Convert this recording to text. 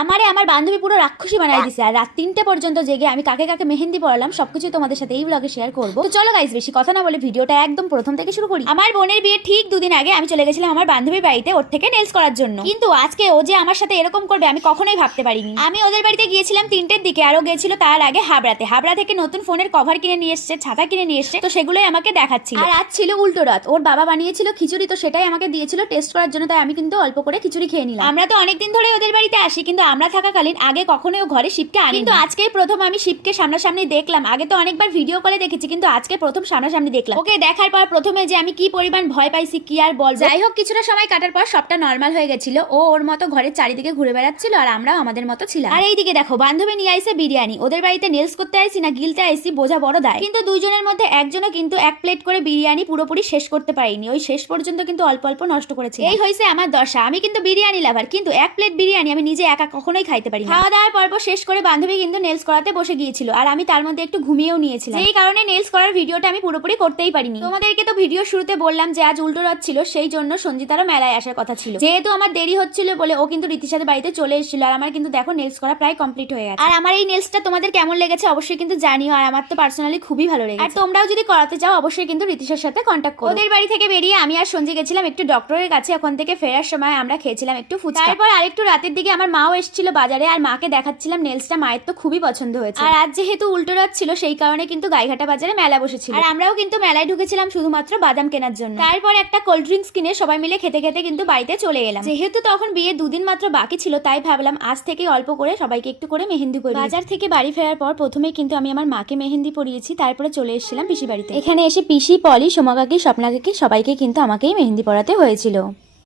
আমারে আমার বান্ধবী পুরো রাক্ষসী বানাই দিছে, আর রাত 3টে পর্যন্ত জেগে আমি কাকে কাকে মেহেন্দি পড়ালাম সবকিছু তোমাদের সাথে এই ব্লগে শেয়ার করব। তো চলো গাইস, বেশি কথা না বলে ভিডিওটা একদম প্রথম থেকে শুরু করি। আমার বোনের বিয়ে ঠিক 2 দিন আগে আমি চলে গেছিলাম আমার বান্ধবীর বাড়িতে ওর থেকে নেলস করার জন্য, কিন্তু আজকে ও যে আমার সাথে এরকম করবে আমি কখনোই ভাবতে পারিনি। আমি ওদের বাড়িতে গিয়েছিলাম 3টের দিকে, আর ও গিয়েছিল তার আগে হাবড়াতে। হাবড়া থেকে নতুন ফোনের কভার কিনে নিয়ে এসেছে, ছাতা কিনে নিয়ে এসেছে, তো সেগুলোই আমাকে দেখাচ্ছিল। আর আজ ছিল উল্টো রাত, ওর বাবা বানিয়েছিল খিচুড়ি, তো সেটাই আমাকে দিয়েছিল টেস্ট করার জন্য, তাই আমি কিন্তু অল্প করে খিচুড়ি খেয়ে নিলাম। আমরা তো অনেকদিন ধরে ওদের বাড়িতে আসি, কিন্তু আমরা থাকাকালীন আগে কখনোই ও ঘরে শিবকে আনি, কিন্তু আজকেই প্রথম আমি শিবকে সামনাসামনি দেখলাম। আগে তো অনেকবার ভিডিও কলে দেখেছি, কিন্তু আজকে প্রথম সামনাসামনি দেখলাম। ওকে দেখার পর প্রথমে যে আমি কি পরিমাণ ভয় পাইছি কি আর বল। যাই হোক, কিছুটা সময় কাটার পর সবটা নর্মাল হয়ে গেছিল। ও ওর মতো ঘরের চারিদিকে ঘুরে বেড়াচ্ছিল, আর আমরাও আমাদের মতো ছিলাম। আর এইদিকে দেখো, বান্ধবী নিয়ে আইছে বিরিয়ানি। ওদের বাড়িতে নেলস করতে আইছি না গিলতে আইছি বোঝা বড় দায়, কিন্তু দুইজনের মধ্যে একজনও কিন্তু 1 প্লেট করে বিরিয়ানি পুরোপুরি শেষ করতে পারিনি। ওই শেষ পর্যন্ত কিন্তু অল্প অল্প নষ্ট করেছি। এই হয়েছে আমার দশা। আমি কিন্তু বিরিয়ানি লাভার, কিন্তু 1 প্লেট বিরিয়ানি আমি নিজে একা কখনোই খাইতে পারি না। খাওয়া দাওয়ার পর্ব শেষ করে বান্ধবী কিন্তু নেলস করাতে বসে গিয়েছিল, আর আমি তার মধ্যে একটু ঘুমিয়েও নিয়েছিলাম। এই কারণে নেলস করার ভিডিওটা আমি পুরোপুরি করতেই পারিনি। তোমাদেরকে তো ভিডিও শুরুতে বললাম যে আজ উল্টো রাত ছিল, সেই জন্য সঞ্জিতারও মেলায় আসার কথা ছিল। যেহেতু আমার দেরি হচ্ছিল বলে ও কিন্তু রীতির সাথে বাড়িতে চলে এসেছিল, আর আমার কিন্তু দেখো নেলস করা প্রায় কমপ্লিট হয়ে গেছে। আর আমার এই নেলসটা তোমাদের কেমন লেগেছে অবশ্যই কিন্তু জানিও, আর আমার তো পার্সোনালি খুবই ভালো লেগেছে। আর তোমরাও যদি করাতে চাও অবশ্যই কিন্তু রীতিশের সাথে কন্ট্যাক্ট করো। ওদের বাড়ি থেকে বেরিয়ে আমি আর সঞ্জি গেছিলাম একটু ডক্টরের কাছে। ওখান থেকে ফেরার সময় আমরা খেয়েছিলাম একটু ফুচকা। তারপর আরেকটু রাতের দিকে আমার মাও এসেছিল বাজারে, আর মাকে দেখাচ্ছিলাম নেলসটা। মায়ের তো খুবই পছন্দ হয়েছে। আর আজ যেহেতু উল্টো রাত ছিল সেই কারণে কিন্তু গাইঘাটা বাজারে মেলা বসেছিল, আর আমরাও কিন্তু মেলায় ঢুকেছিলাম শুধুমাত্র বাদাম কেনার জন্য। তারপর একটা কোল্ড ড্রিঙ্কস কিনে সবাই মিলে খেতে খেতে কিন্তু বাড়িতে চলে এলাম। যেহেতু তখন বিয়ে 2 দিন মাত্র বাকি ছিল, তাই ভাবলাম আজ থেকে অল্প করে সবাইকে একটু করে মেহেন্দি পরিয়ে। বাজার থেকে বাড়ি ফেরার পর প্রথমেই কিন্তু আমি আমার মাকে মেহেন্দি পরিয়েছি, তারপরে চলে এসেছিলাম পিসি বাড়িতে। এখানে এসে পিসি, পলি, সোমা কাকি, স্বপ্না কাকি সবাইকে কিন্তু আমাকেই মেহেন্দি পরাতে হয়েছিল।